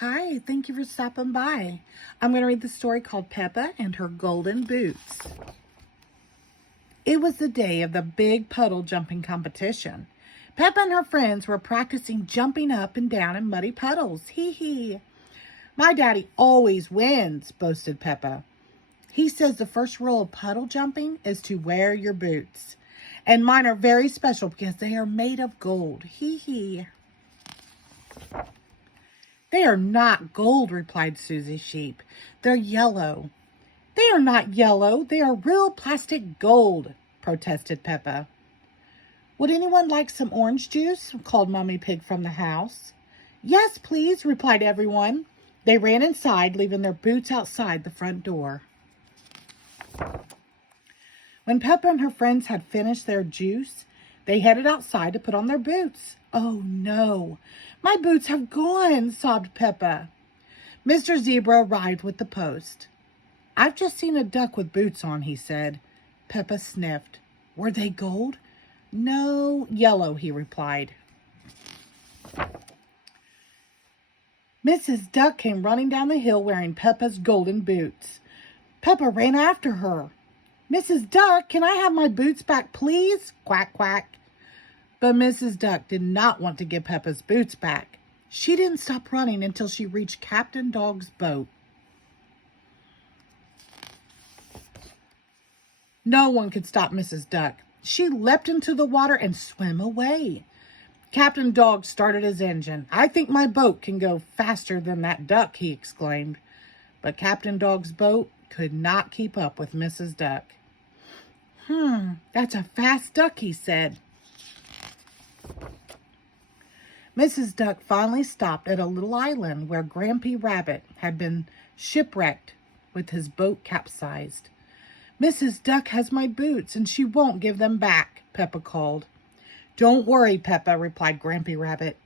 Hi, thank you for stopping by. I'm going to read the story called Peppa and Her Golden Boots. It was the day of the big puddle jumping competition. Peppa and her friends were practicing jumping up and down in muddy puddles. Hee hee. My daddy always wins, boasted Peppa. He says the first rule of puddle jumping is to wear your boots. And mine are very special because they are made of gold. Hee hee. They are not gold, replied Susie Sheep. They're yellow. They are not yellow. They are real plastic gold, protested Peppa. Would anyone like some orange juice? Called Mummy Pig from the house. Yes, please, replied everyone. They ran inside, leaving their boots outside the front door. When Peppa and her friends had finished their juice, they headed outside to put on their boots. Oh, no. My boots have gone, sobbed Peppa. Mr. Zebra arrived with the post. I've just seen a duck with boots on, he said. Peppa sniffed. Were they gold? No, yellow, he replied. Mrs. Duck came running down the hill wearing Peppa's golden boots. Peppa ran after her. Mrs. Duck, can I have my boots back, please? Quack, quack. But Mrs. Duck did not want to give Peppa's boots back. She didn't stop running until she reached Captain Dog's boat. No one could stop Mrs. Duck. She leapt into the water and swam away. Captain Dog started his engine. I think my boat can go faster than that duck, he exclaimed. But Captain Dog's boat could not keep up with Mrs. Duck. That's a fast duck, he said. Mrs. Duck finally stopped at a little island where Grampy Rabbit had been shipwrecked with his boat capsized. Mrs. Duck has my boots and she won't give them back, Peppa called. Don't worry, Peppa, replied Grampy Rabbit.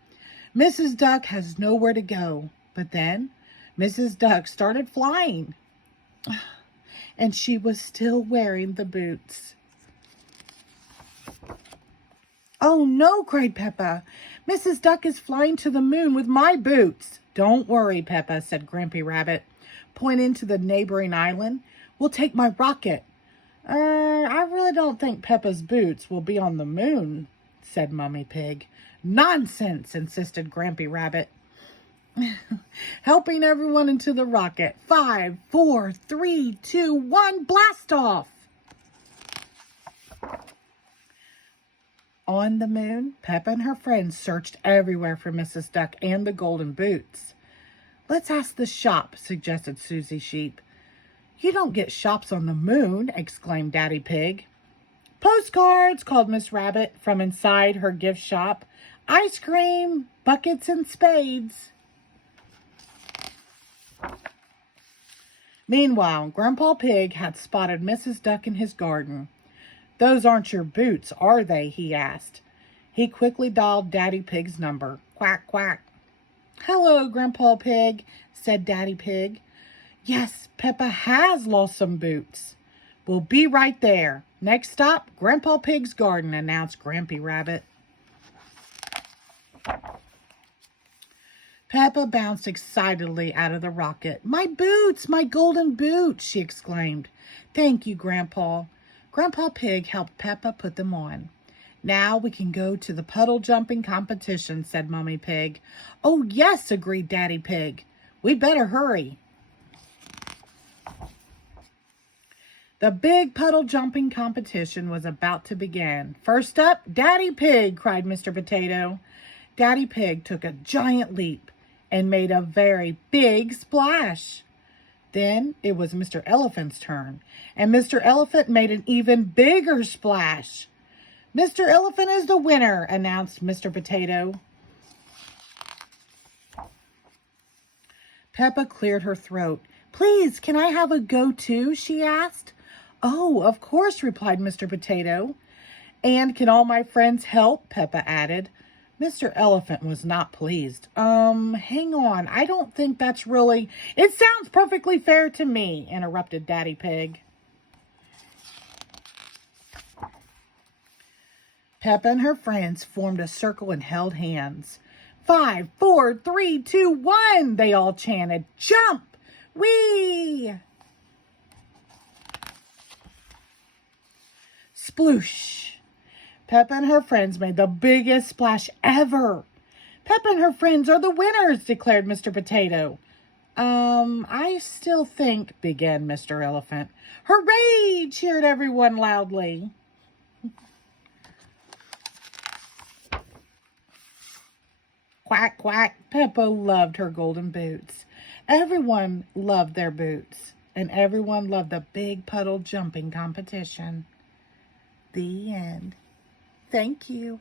Mrs. Duck has nowhere to go. But then Mrs. Duck started flying. And she was still wearing the boots. Oh no, cried Peppa. Mrs. Duck is flying to the moon with my boots. Don't worry, Peppa, said Grampy Rabbit, pointing to the neighboring island. We'll take my rocket. I really don't think Peppa's boots will be on the moon, said Mummy Pig. Nonsense, insisted Grampy Rabbit. Helping everyone into the rocket. 5, 4, 3, 2, 1, blast off! On the moon, Peppa and her friends searched everywhere for Mrs. Duck and the golden boots. Let's ask the shop, suggested Susie Sheep. You don't get shops on the moon, exclaimed Daddy Pig. Postcards, called Miss Rabbit from inside her gift shop. Ice cream, buckets and spades. Meanwhile, Grandpa Pig had spotted Mrs. Duck in his garden. Those aren't your boots, are they? He asked. He quickly dialed Daddy Pig's number. Quack, quack. Hello, Grandpa Pig, said Daddy Pig. Yes, Peppa has lost some boots. We'll be right there. Next stop, Grandpa Pig's garden, announced Grampy Rabbit. Peppa bounced excitedly out of the rocket. My boots, my golden boots, she exclaimed. Thank you, Grandpa. Grandpa Pig helped Peppa put them on. Now we can go to the puddle jumping competition, said Mummy Pig. Oh, yes, agreed Daddy Pig. We better hurry. The big puddle jumping competition was about to begin. First up, Daddy Pig, cried Mr. Potato. Daddy Pig took a giant leap and made a very big splash. Then it was Mr. Elephant's turn, and Mr. Elephant made an even bigger splash. Mr. Elephant is the winner, announced Mr. Potato. Peppa cleared her throat. Please, can I have a go too? She asked. Oh, of course, replied Mr. Potato. And can all my friends help? Peppa added. Mr. Elephant was not pleased. Hang on. I don't think that's really... It sounds perfectly fair to me, interrupted Daddy Pig. Peppa and her friends formed a circle and held hands. 5, 4, 3, 2, 1, they all chanted. Jump! Whee! Sploosh! Peppa and her friends made the biggest splash ever. Peppa and her friends are the winners, declared Mr. Potato. I still think, began Mr. Elephant. Hooray! Cheered everyone loudly. Quack, quack. Peppa loved her golden boots. Everyone loved their boots, and everyone loved the big puddle jumping competition. The end. Thank you.